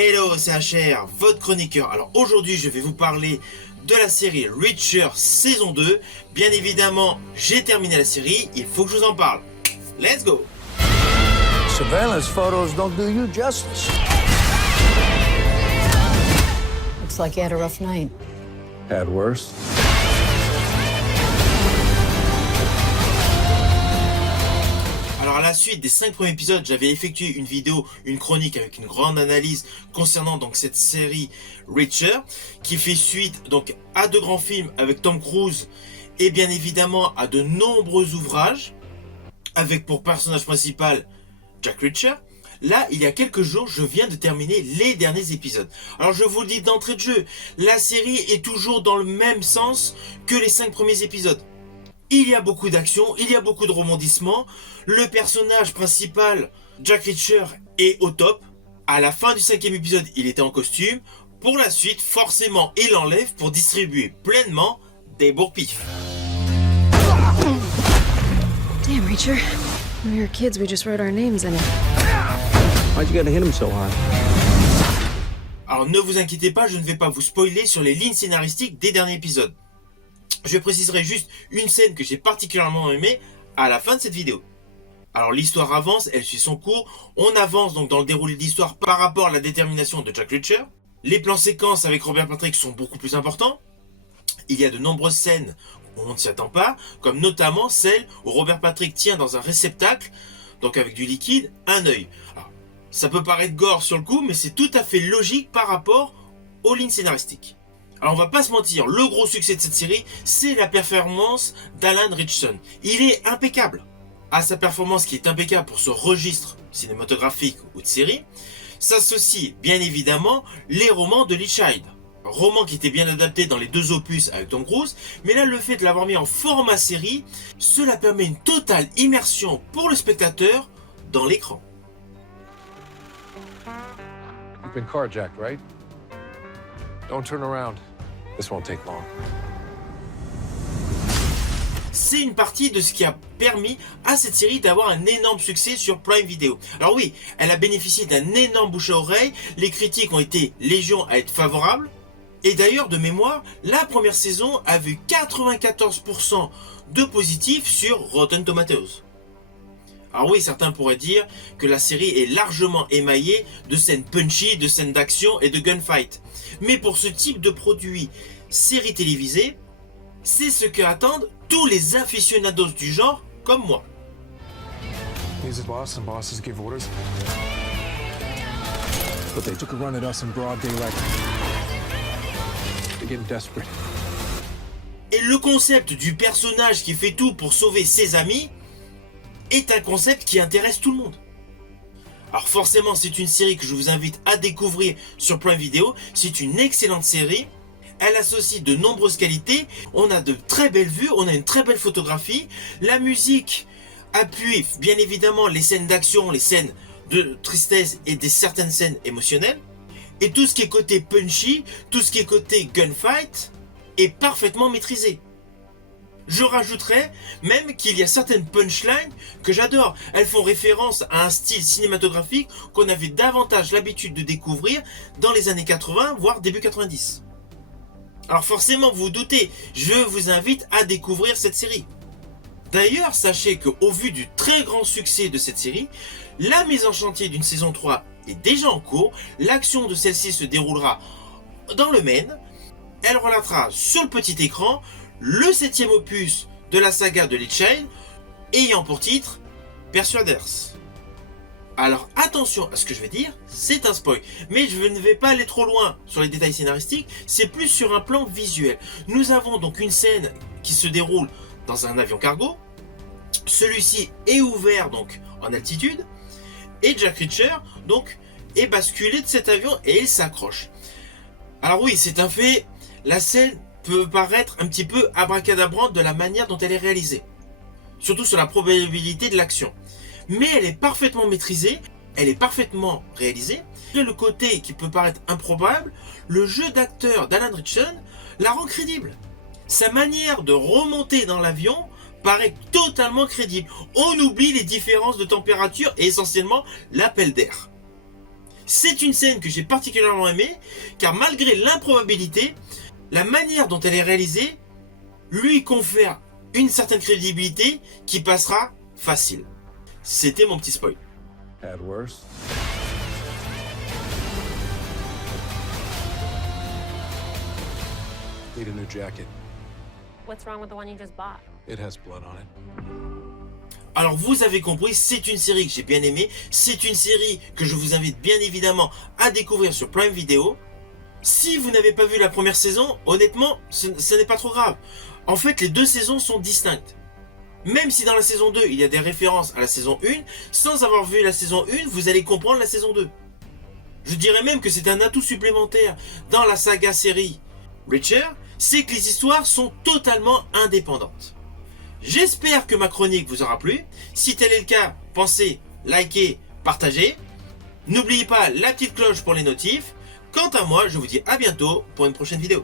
Hello, c'est HR, votre chroniqueur. Alors aujourd'hui, je vais vous parler de la série Reacher saison 2. Bien évidemment, j'ai terminé la série, il faut que je vous en parle. Let's go! Surveillance photos don't do you justice. Looks like you had a rough night. Had worse. Alors à la suite des 5 premiers épisodes, j'avais effectué une vidéo, une chronique avec une grande analyse concernant donc cette série Reacher, qui fait suite donc à de grands films avec Tom Cruise et bien évidemment à de nombreux ouvrages avec pour personnage principal Jack Reacher. Là, il y a quelques jours, je viens de terminer les derniers épisodes. Alors je vous le dis d'entrée de jeu, la série est toujours dans le même sens que les 5 premiers épisodes. Il y a beaucoup d'action, il y a beaucoup de rebondissements. Le personnage principal, Jack Reacher, est au top. À la fin du 5e épisode, il était en costume. Pour la suite, forcément, il l'enlève pour distribuer pleinement des bourre-pifs. Damn, Reacher. When we were kids, we just wrote our names in it. Why'd you gotta hit him so hard? Alors ne vous inquiétez pas, je ne vais pas vous spoiler sur les lignes scénaristiques des derniers épisodes. Je préciserai juste une scène que j'ai particulièrement aimée à la fin de cette vidéo. Alors l'histoire avance, elle suit son cours, on avance donc dans le déroulé de l'histoire par rapport à la détermination de Jack Reacher. Les plans séquences avec Robert Patrick sont beaucoup plus importants. Il y a de nombreuses scènes où on ne s'y attend pas, comme notamment celle où Robert Patrick tient dans un réceptacle, donc avec du liquide, un œil. Alors, ça peut paraître gore sur le coup, mais c'est tout à fait logique par rapport aux lignes scénaristiques. Alors on va pas se mentir, le gros succès de cette série, c'est la performance d'Alan Ritchson. Il est impeccable. À sa performance qui est impeccable pour ce registre cinématographique ou de série, s'associent bien évidemment les romans de Lee Child. Roman qui était bien adapté dans les 2 opus avec Tom Cruise, mais là le fait de l'avoir mis en format série, cela permet une totale immersion pour le spectateur dans l'écran. You've been carjacked, right? Don't turn around. This won't take long. C'est une partie de ce qui a permis à cette série d'avoir un énorme succès sur Prime Video. Alors oui, elle a bénéficié d'un énorme bouche à oreille, les critiques ont été légion à être favorables, et d'ailleurs de mémoire, la première saison a vu 94% de positifs sur Rotten Tomatoes. Alors oui, certains pourraient dire que la série est largement émaillée de scènes punchy, de scènes d'action et de gunfight. Mais pour ce type de produit, série télévisée, c'est ce que attendent tous les aficionados du genre comme moi. He's a boss and bosses give orders. But they took a run at us in broad daylight. They're getting desperate. Et le concept du personnage qui fait tout pour sauver ses amis est un concept qui intéresse tout le monde. Alors forcément, c'est une série que je vous invite à découvrir sur Prime Video. C'est une excellente série. Elle associe de nombreuses qualités. On a de très belles vues, on a une très belle photographie. La musique appuie bien évidemment les scènes d'action, les scènes de tristesse et certaines scènes émotionnelles. Et tout ce qui est côté punchy, tout ce qui est côté gunfight est parfaitement maîtrisé. Je rajouterais même qu'il y a certaines punchlines que j'adore. Elles font référence à un style cinématographique qu'on avait davantage l'habitude de découvrir dans les années 80, voire début 90. Alors forcément, vous vous doutez, je vous invite à découvrir cette série. D'ailleurs, sachez qu'au vu du très grand succès de cette série, la mise en chantier d'une saison 3 est déjà en cours. L'action de celle-ci se déroulera dans le Maine. Elle relatera sur le petit écran le 7e opus de la saga de Lee Child, ayant pour titre Persuaders. Alors attention à ce que je vais dire, c'est un spoil, mais je ne vais pas aller trop loin sur les détails scénaristiques, c'est plus sur un plan visuel. Nous avons donc une scène qui se déroule dans un avion cargo, celui-ci est ouvert donc en altitude, et Jack Reacher donc est basculé de cet avion et il s'accroche. Alors oui, c'est un fait, la scène peut paraître un petit peu abracadabrante de la manière dont elle est réalisée, surtout sur la probabilité de l'action. Mais elle est parfaitement maîtrisée, elle est parfaitement réalisée. Et le côté qui peut paraître improbable, le jeu d'acteur d'Alan Ritchson la rend crédible. Sa manière de remonter dans l'avion paraît totalement crédible. On oublie les différences de température et essentiellement l'appel d'air. C'est une scène que j'ai particulièrement aimée, car malgré l'improbabilité, la manière dont elle est réalisée lui confère une certaine crédibilité qui passera facile. C'était mon petit spoil. Had worse. Need a new jacket. What's wrong with the one you just bought? It has blood on it. Alors vous avez compris, c'est une série que j'ai bien aimée, c'est une série que je vous invite bien évidemment à découvrir sur Prime Video. Si vous n'avez pas vu la première saison, honnêtement, ce n'est pas trop grave. En fait, les deux saisons sont distinctes. Même si dans la saison 2, il y a des références à la saison 1, sans avoir vu la saison 1, vous allez comprendre la saison 2. Je dirais même que c'est un atout supplémentaire dans la saga série Reacher, c'est que les histoires sont totalement indépendantes. J'espère que ma chronique vous aura plu. Si tel est le cas, pensez, likez, partagez. N'oubliez pas la petite cloche pour les notifs. Quant à moi, je vous dis à bientôt pour une prochaine vidéo.